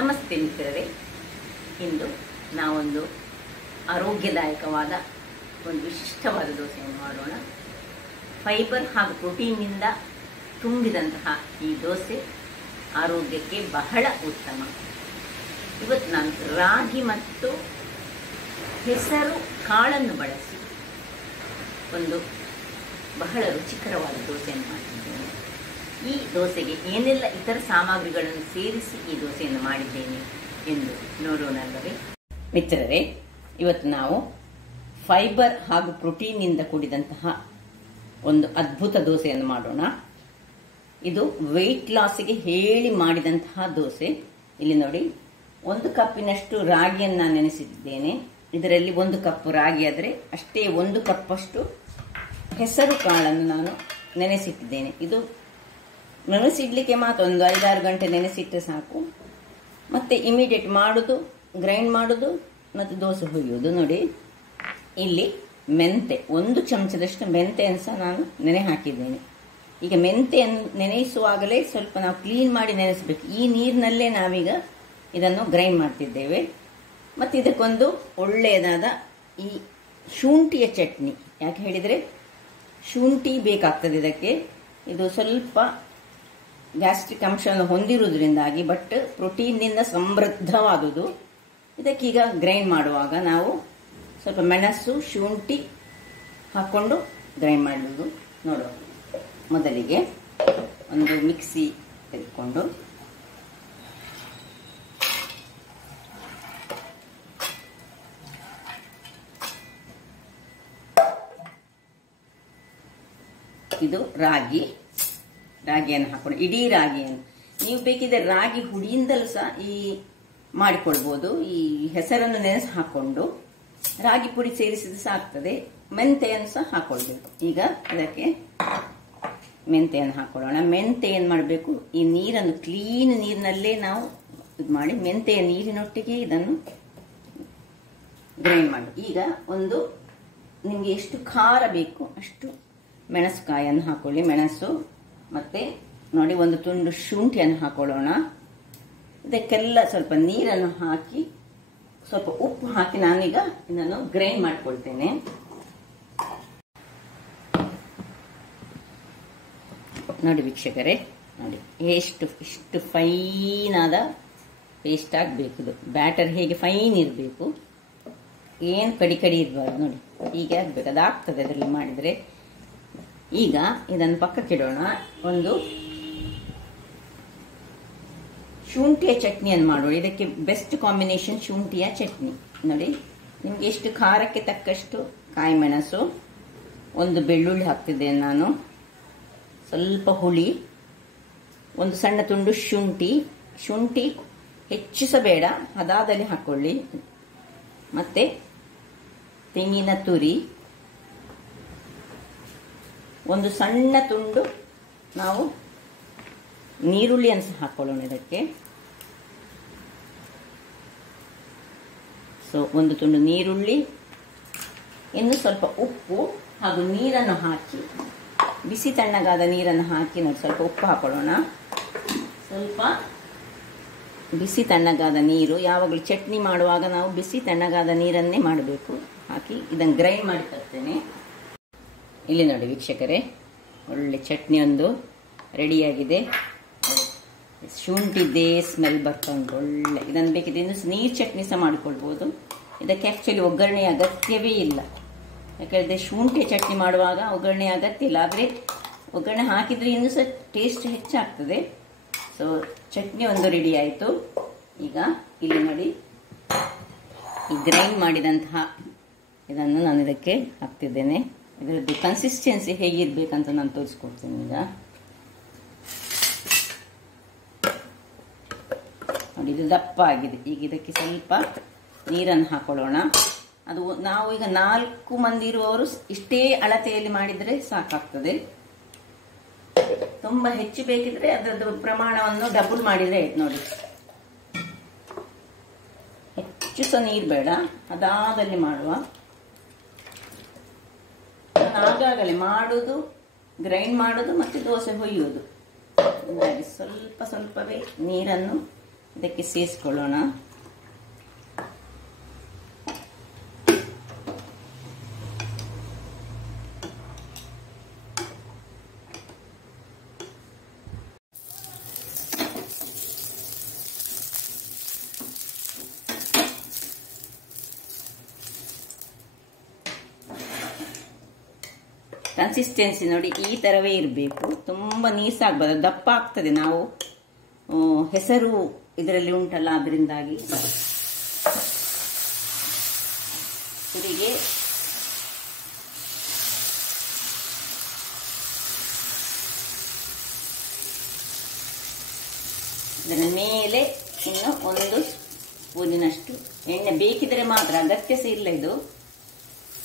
ನಮಸ್ತೆ ಮಿತ್ರರೇ, ಇಂದು ನಾವೊಂದು ಆರೋಗ್ಯದಾಯಕವಾದ ಒಂದು ವಿಶಿಷ್ಟವಾದ ದೋಸೆಯನ್ನು ಮಾಡೋಣ. ಫೈಬರ್ ಹಾಗೂ ಪ್ರೋಟೀನ್ನಿಂದ ತುಂಬಿದಂತಹ ಈ ದೋಸೆ ಆರೋಗ್ಯಕ್ಕೆ ಬಹಳ ಉತ್ತಮ. ಇವತ್ತು ನಾನು ರಾಗಿ ಮತ್ತು ಹೆಸರು ಕಾಳನ್ನು ಬಳಸಿ ಒಂದು ಬಹಳ ರುಚಿಕರವಾದ ದೋಸೆಯನ್ನು ಮಾಡಿದ್ದೇನೆ. ಈ ದೋಸೆಗೆ ಏನೆಲ್ಲ ಇತರ ಸಾಮಗ್ರಿಗಳನ್ನು ಸೇರಿಸಿ ಈ ದೋಸೆಯನ್ನು ಮಾಡಿದ್ದೇನೆ ಎಂದು ನೋಡೋಣಲ್ಲವೇ ಮಿತ್ರರೇ. ಇವತ್ತು ನಾವು ಫೈಬರ್ ಹಾಗೂ ಪ್ರೋಟೀನ್ನಿಂದ ಕೂಡಿದಂತಹ ಒಂದು ಅದ್ಭುತ ದೋಸೆಯನ್ನು ಮಾಡೋಣ. ಇದು ವೆಯ್ಟ್ ಲಾಸ್ಗೆ ಹೇಳಿ ಮಾಡಿದಂತಹ ದೋಸೆ. ಇಲ್ಲಿ ನೋಡಿ, 1 ಕಪ್ಪಿನಷ್ಟು ರಾಗಿಯನ್ನು ನಾನು ನೆನೆಸಿದ್ದೇನೆ. ಇದರಲ್ಲಿ 1 ಕಪ್ ರಾಗಿ ಆದರೆ ಅಷ್ಟೇ 1 ಕಪ್ಪಷ್ಟು ಹೆಸರು ಕಾಳನ್ನು ನಾನು ನೆನೆಸಿಟ್ಟಿದ್ದೇನೆ. ಇದು ನೆನೆಸಿಡ್ಲಿಕ್ಕೆ ಮಾತ್ರ ಒಂದು 5-6 ಗಂಟೆ ನೆನೆಸಿಟ್ಟರೆ ಸಾಕು. ಮತ್ತೆ ಇಮಿಡಿಯೇಟ್ ಮಾಡೋದು, ಗ್ರೈಂಡ್ ಮಾಡೋದು ಮತ್ತು ದೋಸೆ ಹುಯ್ಯೋದು. ನೋಡಿ, ಇಲ್ಲಿ ಮೆಂತೆ 1 ಚಮಚದಷ್ಟು ಮೆಂತೆಯನ್ನು ಸಹ ನಾನು ನೆನೆ ಹಾಕಿದ್ದೇನೆ. ಈಗ ಮೆಂತೆಯನ್ನು ನೆನೆಸುವಾಗಲೇ ಸ್ವಲ್ಪ ನಾವು ಕ್ಲೀನ್ ಮಾಡಿ ನೆನೆಸಬೇಕು. ಈ ನೀರಿನಲ್ಲೇ ನಾವೀಗ ಇದನ್ನು ಗ್ರೈಂಡ್ ಮಾಡ್ತಿದ್ದೇವೆ. ಮತ್ತು ಇದಕ್ಕೊಂದು ಒಳ್ಳೆಯದಾದ ಈ ಶುಂಠಿಯ ಚಟ್ನಿ. ಯಾಕೆ ಹೇಳಿದರೆ ಶುಂಠಿ ಬೇಕಾಗ್ತದೆ ಇದಕ್ಕೆ. ಇದು ಸ್ವಲ್ಪ ಗ್ಯಾಸ್ಟ್ರಿಕ್ ಅಂಶವನ್ನು ಹೊಂದಿರುವುದರಿಂದಾಗಿ, ಬಟ್ ಪ್ರೋಟೀನ್ನಿಂದ ಸಮೃದ್ಧವಾದುದು. ಇದಕ್ಕೀಗ ಗ್ರೈಂಡ್ ಮಾಡುವಾಗ ನಾವು ಸ್ವಲ್ಪ ಮೆಣಸು, ಶುಂಠಿ ಹಾಕ್ಕೊಂಡು ಗ್ರೈಂಡ್ ಮಾಡುವುದು ನೋಡುವ. ಮೊದಲಿಗೆ ಒಂದು ಮಿಕ್ಸಿ ತೆಗೆದುಕೊಂಡು ಇದು ರಾಗಿಯನ್ನು ಹಾಕೊಂಡು, ಇಡೀ ರಾಗಿಯನ್ನು ನೀವು ಬೇಕಿದ್ರೆ ರಾಗಿ ಹುಡಿಯಿಂದಲೂ ಸಹ ಈ ಮಾಡಿಕೊಳ್ಬೋದು. ಈ ಹೆಸರನ್ನು ನೆನೆಸಿ ಹಾಕೊಂಡು ರಾಗಿ ಪುಡಿ ಸೇರಿಸಿದ್ರೆ ಸಾಕ್ತದೆ. ಮೆಂತೆಯನ್ನು ಸಹ ಹಾಕೊಳ್ಬೇಕು. ಈಗ ಇದಕ್ಕೆ ಮೆಂತೆಯನ್ನು ಹಾಕೊಳ್ಳೋಣ. ಮೆಂತೆ ಏನು ಮಾಡಬೇಕು, ಈ ನೀರನ್ನು ಕ್ಲೀನ್ ನೀರಿನಲ್ಲೇ ನಾವು ಇದು ಮಾಡಿ ಮೆಂತೆಯ ನೀರಿನೊಟ್ಟಿಗೆ ಇದನ್ನು ಗ್ರೈಂಡ್ ಮಾಡಿ. ಈಗ ಒಂದು ನಿಮಗೆ ಎಷ್ಟು ಖಾರ ಬೇಕು ಅಷ್ಟು ಮೆಣಸುಕಾಯನ್ನು ಹಾಕೊಳ್ಳಿ. ಮೆಣಸು ಮತ್ತೆ ನೋಡಿ, 1 ತುಂಡು ಶುಂಠಿಯನ್ನು ಹಾಕೊಳ್ಳೋಣ. ಇದಕ್ಕೆಲ್ಲ ಸ್ವಲ್ಪ ನೀರನ್ನು ಹಾಕಿ ಸ್ವಲ್ಪ ಉಪ್ಪು ಹಾಕಿ ನಾನೀಗ ಇದನ್ನು ಗ್ರೈಂಡ್ ಮಾಡ್ಕೊಳ್ತೇನೆ. ನೋಡಿ ವೀಕ್ಷಕರೇ, ನೋಡಿ ಇಷ್ಟು ಫೈನ್ ಆದ ಪೇಸ್ಟ್ ಆಗಬೇಕು. ಇದು ಬ್ಯಾಟರ್ ಹೇಗೆ ಫೈನ್ ಇರಬೇಕು, ಏನು ಕಡಿ ಇರಬಾರ್ದು. ನೋಡಿ ಹೀಗೆ ಆಗ್ಬೇಕು, ಅದಾಗ್ತದೆ ಅದರಲ್ಲಿ ಮಾಡಿದರೆ. ಈಗ ಇದನ್ನು ಪಕ್ಕಕ್ಕಿಡೋಣ. ಒಂದು ಶುಂಠಿಯ ಚಟ್ನಿಯನ್ನು ಮಾಡೋಣ. ಇದಕ್ಕೆ ಬೆಸ್ಟ್ ಕಾಂಬಿನೇಷನ್ ಶುಂಠಿಯ ಚಟ್ನಿ. ನೋಡಿ, ನಿಮಗೆ ಎಷ್ಟು ಖಾರಕ್ಕೆ ತಕ್ಕಷ್ಟು ಕಾಯಿ ಮೆಣಸು, 1 ಬೆಳ್ಳುಳ್ಳಿ ಹಾಕ್ತಿದ್ದೇನೆ ನಾನು, ಸ್ವಲ್ಪ ಹುಳಿ, 1 ಸಣ್ಣ ತುಂಡು ಶುಂಠಿ ಹೆಚ್ಚಿಸಬೇಡ, ಹದಾದಲ್ಲಿ ಹಾಕೊಳ್ಳಿ. ಮತ್ತೆ ತೆಂಗಿನ ತುರಿ, 1 ಸಣ್ಣ ತುಂಡು ನಾವು ನೀರುಳ್ಳಿಯನ್ನು ಸಹ ಹಾಕೊಳ್ಳೋಣ ಇದಕ್ಕೆ. ಸೊ 1 ತುಂಡು ನೀರುಳ್ಳಿ, ಇನ್ನು ಸ್ವಲ್ಪ ಉಪ್ಪು ಹಾಗೂ ನೀರನ್ನು ಹಾಕಿ, ಬಿಸಿ ತಣ್ಣಗಾದ ನೀರನ್ನು ಹಾಕಿ ನೋಡಿ, ಸ್ವಲ್ಪ ಉಪ್ಪು ಹಾಕೊಳ್ಳೋಣ. ಸ್ವಲ್ಪ ಬಿಸಿ ತಣ್ಣಗಾದ ನೀರು, ಯಾವಾಗಲೂ ಚಟ್ನಿ ಮಾಡುವಾಗ ನಾವು ಬಿಸಿ ತಣ್ಣಗಾದ ನೀರನ್ನೇ ಮಾಡಬೇಕು. ಹಾಕಿ ಇದನ್ನು ಗ್ರೈಂಡ್ ಮಾಡಿ ತರ್ತೇನೆ. ಇಲ್ಲಿ ನೋಡಿ ವೀಕ್ಷಕರೇ, ಒಳ್ಳೆ ಚಟ್ನಿ ಒಂದು ರೆಡಿಯಾಗಿದೆ. ಶುಂಠಿದ್ದೇ ಸ್ಮೆಲ್ ಬರ್ತಾ ಉಂಟು ಒಳ್ಳೆ. ಇದನ್ನು ಬೇಕಿದ್ರೆ ಇನ್ನು ನೀರು ಚಟ್ನಿ ಸಹ ಮಾಡಿಕೊಳ್ಬೋದು. ಇದಕ್ಕೆ ಆ್ಯಕ್ಚುಲಿ ಒಗ್ಗರಣೆಯ ಅಗತ್ಯವೇ ಇಲ್ಲ. ಯಾಕಂದರೆ ಶುಂಠಿ ಚಟ್ನಿ ಮಾಡುವಾಗ ಒಗ್ಗರಣೆ ಅಗತ್ಯ ಇಲ್ಲ, ಆದರೆ ಒಗ್ಗರಣೆ ಹಾಕಿದರೆ ಇನ್ನೂ ಸಹ ಟೇಸ್ಟ್ ಹೆಚ್ಚಾಗ್ತದೆ. ಸೊ ಚಟ್ನಿ ಒಂದು ರೆಡಿ ಆಯಿತು. ಈಗ ಇಲ್ಲಿ ನೋಡಿ, ಈ ಗ್ರೈಂಡ್ ಮಾಡಿದಂತಹ ಇದನ್ನು ನಾನು ಇದಕ್ಕೆ ಹಾಕ್ತಿದ್ದೇನೆ. ಇದರದ್ದು ಕನ್ಸಿಸ್ಟೆನ್ಸಿ ಹೇಗಿರ್ಬೇಕಂತ ನಾನು ತೋರಿಸ್ಕೊಡ್ತೀನಿ. ಈಗ ನೋಡಿ, ಇದು ದಪ್ಪ ಆಗಿದೆ. ಈಗ ಇದಕ್ಕೆ ಸ್ವಲ್ಪ ನೀರನ್ನು ಹಾಕೊಳ್ಳೋಣ. ಅದು ನಾವು ಈಗ 4 ಮಂದಿ ಇರುವವರು ಇಷ್ಟೇ ಅಳತೆಯಲ್ಲಿ ಮಾಡಿದರೆ ಸಾಕಾಗ್ತದೆ. ತುಂಬ ಹೆಚ್ಚು ಬೇಕಿದ್ರೆ ಅದರದ್ದು ಪ್ರಮಾಣವನ್ನು ಡಬಲ್ ಮಾಡಿದರೆ ಆಯ್ತು. ನೋಡಿ, ಹೆಚ್ಚು ಸಹ ನೀರು ಬೇಡ, ಅದಾದಲ್ಲಿ ಮಾಡುವ. ಆಗಾಗಲೇ ಮಾಡೋದು, ಗ್ರೈಂಡ್ ಮಾಡೋದು ಮತ್ತು ದೋಸೆ ಹುಯ್ಯೋದು. ಸ್ವಲ್ಪ ಸ್ವಲ್ಪವೇ ನೀರನ್ನು ಇದಕ್ಕೆ ಸೇರಿಸ್ಕೊಳ್ಳೋಣ. ಕನ್ಸಿಸ್ಟೆನ್ಸಿ ನೋಡಿ, ಈ ತರವೇ ಇರಬೇಕು. ತುಂಬ ನೀಸಾಗಬಾರ್ದು, ದಪ್ಪ ಆಗ್ತದೆ. ನಾವು ಹೆಸರು ಇದರಲ್ಲಿ ಉಂಟಲ್ಲ, ಅದರಿಂದಾಗಿ ತುರಿಗೆ ಇದರ ಮೇಲೆ ಇನ್ನು 1 ಸ್ಪೂನಿನಷ್ಟು ಎಣ್ಣೆ ಬೇಕಿದ್ರೆ ಮಾತ್ರ, ಅಗತ್ಯ ಸಹ ಇಲ್ಲ. ಇದು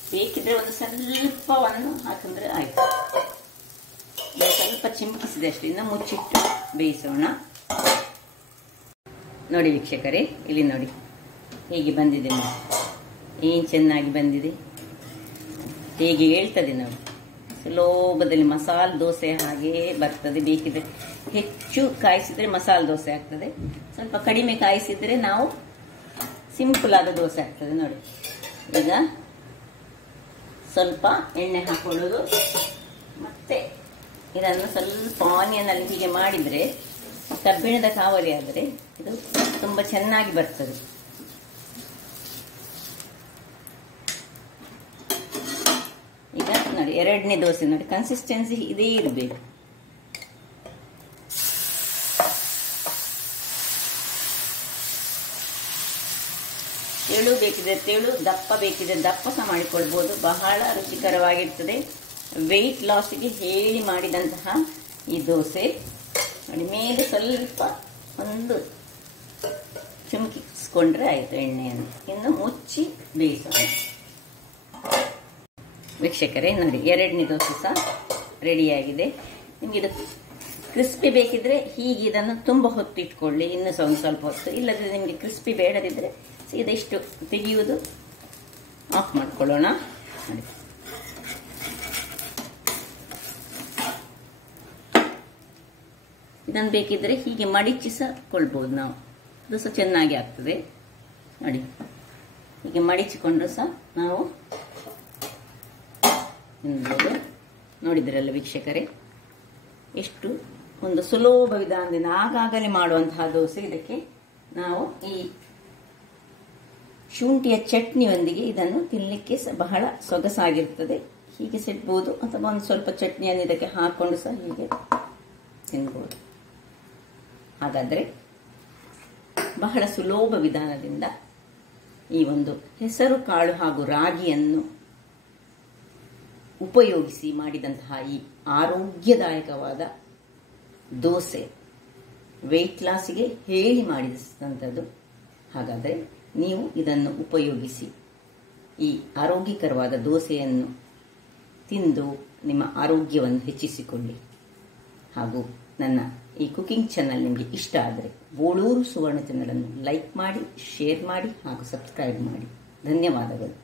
ಬೇಕಿದ್ರೆ ಒಂದು ಸ್ವಲ್ಪವನ್ನು ಹಾಕಿದ್ರೆ ಆಯ್ತು. ಸ್ವಲ್ಪ ಚಿಮುಕಿಸಿದೆ ಅಷ್ಟು. ಇನ್ನು ಮುಚ್ಚಿಟ್ಟು ಬೇಯಿಸೋಣ. ನೋಡಿ ವೀಕ್ಷಕರೇ, ಇಲ್ಲಿ ನೋಡಿ ಹೇಗೆ ಬಂದಿದೆ, ಏನು ಚೆನ್ನಾಗಿ ಬಂದಿದೆ, ಹೇಗೆ ಹೇಳ್ತದೆ ನೋಡಿ. ಸುಲಭದಲ್ಲಿ ಮಸಾಲೆ ದೋಸೆ ಹಾಗೆ ಬರ್ತದೆ. ಬೇಕಿದ್ರೆ ಹೆಚ್ಚು ಕಾಯಿಸಿದ್ರೆ ಮಸಾಲೆ ದೋಸೆ ಆಗ್ತದೆ, ಸ್ವಲ್ಪ ಕಡಿಮೆ ಕಾಯಿಸಿದ್ರೆ ನಾವು ಸಿಂಪಲ್ ಆದ ದೋಸೆ ಆಗ್ತದೆ. ನೋಡಿ, ಈಗ ಸ್ವಲ್ಪ ಎಣ್ಣೆ ಹಾಕೊಳ್ಳೋದು, ಮತ್ತೆ ಇದನ್ನು ಸ್ವಲ್ಪ ಆನಿಯನ್ ಅಲ್ಲಿ ಹೀಗೆ ಮಾಡಿದ್ರೆ, ಕಬ್ಬಿಣದ ಕಾವಲಿ ಆದರೆ ಇದು ತುಂಬಾ ಚೆನ್ನಾಗಿ ಬರ್ತದೆ. ಈಗ ನೋಡಿ, 2ನೇ ದೋಸೆ ನೋಡಿ, ಕನ್ಸಿಸ್ಟೆನ್ಸಿ ಇದೇ ಇರಬೇಕು. ತೆಳು ಬೇಕಿದ್ರೆ ತೆಳು, ದಪ್ಪ ಬೇಕಿದ್ರೆ ದಪ್ಪ ಸಹ ಮಾಡಿಕೊಳ್ಬಹುದು. ಬಹಳ ರುಚಿಕರವಾಗಿರ್ತದೆ. ವೆಯ್ಟ್ ಲಾಸ್ಗೆ ಹೇಳಿ ಮಾಡಿದಂತಹ ಈ ದೋಸೆ ನೋಡಿ. ಮೇಲೆ ಸ್ವಲ್ಪ ಒಂದು ಚಿಮುಕಿಸ್ಕೊಂಡ್ರೆ ಆಯಿತು ಎಣ್ಣೆಯನ್ನು. ಇನ್ನು ಮುಚ್ಚಿ ಬೇಯಿಸೋಣ. ವೀಕ್ಷಕರೇ ನೋಡಿ, 2ನೇ ದೋಸೆ ಸಹ ರೆಡಿಯಾಗಿದೆ. ನಿಮಗೆ ಇದು ಕ್ರಿಸ್ಪಿ ಬೇಕಿದ್ರೆ ಹೀಗೆ ಇದನ್ನು ತುಂಬ ಹೊತ್ತು ಇಟ್ಕೊಳ್ಳಿ, ಇನ್ನೂ ಸಹ ಒಂದು ಸ್ವಲ್ಪ ಹೊತ್ತು. ಇಲ್ಲದ್ರೆ ನಿಮಗೆ ಕ್ರಿಸ್ಪಿ ಬೇಡದಿದ್ರೆ ಇದೆಷ್ಟು ತೆಗೆಯುವುದು, ಆಫ್ ಮಾಡ್ಕೊಳ್ಳೋಣ. ನೋಡಿ, ಇದನ್ನು ಬೇಕಿದ್ರೆ ಹೀಗೆ ಮಡಿಚಿ ಸಹ ಕೊಳ್ಬಹುದು ನಾವು, ಅದು ಸಹ ಚೆನ್ನಾಗಿ ಆಗ್ತದೆ. ನೋಡಿ, ಹೀಗೆ ಮಡಿಚಿಕೊಂಡ್ರು ಸಹ ನಾವು ತಿನ್ಬೋದು. ನೋಡಿದ್ರಲ್ಲ ವೀಕ್ಷಕರೇ, ಎಷ್ಟು ಒಂದು ಸುಲಭ ವಿಧಾನದಿಂದ ಆಗಾಗಲೇ ಮಾಡುವಂತಹ ದೋಸೆ. ಇದಕ್ಕೆ ನಾವು ಈ ಶುಂಠಿಯ ಚಟ್ನಿಯೊಂದಿಗೆ ಇದನ್ನು ತಿನ್ನಲಿಕ್ಕೆ ಸಹ ಬಹಳ ಸೊಗಸಾಗಿರ್ತದೆ. ಹೀಗೆ ಸಿಡ್ಬೋದು, ಅಥವಾ ಒಂದು ಸ್ವಲ್ಪ ಚಟ್ನಿಯನ್ನು ಇದಕ್ಕೆ ಹಾಕೊಂಡು ಸಹ ಹೀಗೆ ತಿನ್ಬೋದು. ಹಾಗಾದರೆ ಬಹಳ ಸುಲಭ ವಿಧಾನದಿಂದ ಈ ಒಂದು ಹೆಸರು ಕಾಳು ಹಾಗೂ ರಾಗಿಯನ್ನು ಉಪಯೋಗಿಸಿ ಮಾಡಿದಂತಹ ಈ ಆರೋಗ್ಯದಾಯಕವಾದ ದೋಸೆ ವೆಯ್ಟ್ ಲಾಸಿಗೆ ಹೇಳಿ ಮಾಡಿದಂಥದ್ದು. ಹಾಗಾದರೆ ನೀವು ಇದನ್ನು ಉಪಯೋಗಿಸಿ ಈ ಆರೋಗ್ಯಕರವಾದ ದೋಸೆಯನ್ನು ತಿಂದು ನಿಮ್ಮ ಆರೋಗ್ಯವನ್ನು ಹೆಚ್ಚಿಸಿಕೊಳ್ಳಿ. ಹಾಗೂ ನನ್ನ ಈ ಕುಕಿಂಗ್ ಚಾನಲ್ ನಿಮಗೆ ಇಷ್ಟ ಆದರೆ ಬೋಳೂರು ಸುವರ್ಣ ಚಾನಲ್ ಅನ್ನು ಲೈಕ್ ಮಾಡಿ, ಶೇರ್ ಮಾಡಿ ಹಾಗೂ ಸಬ್ಸ್ಕ್ರೈಬ್ ಮಾಡಿ. ಧನ್ಯವಾದಗಳು.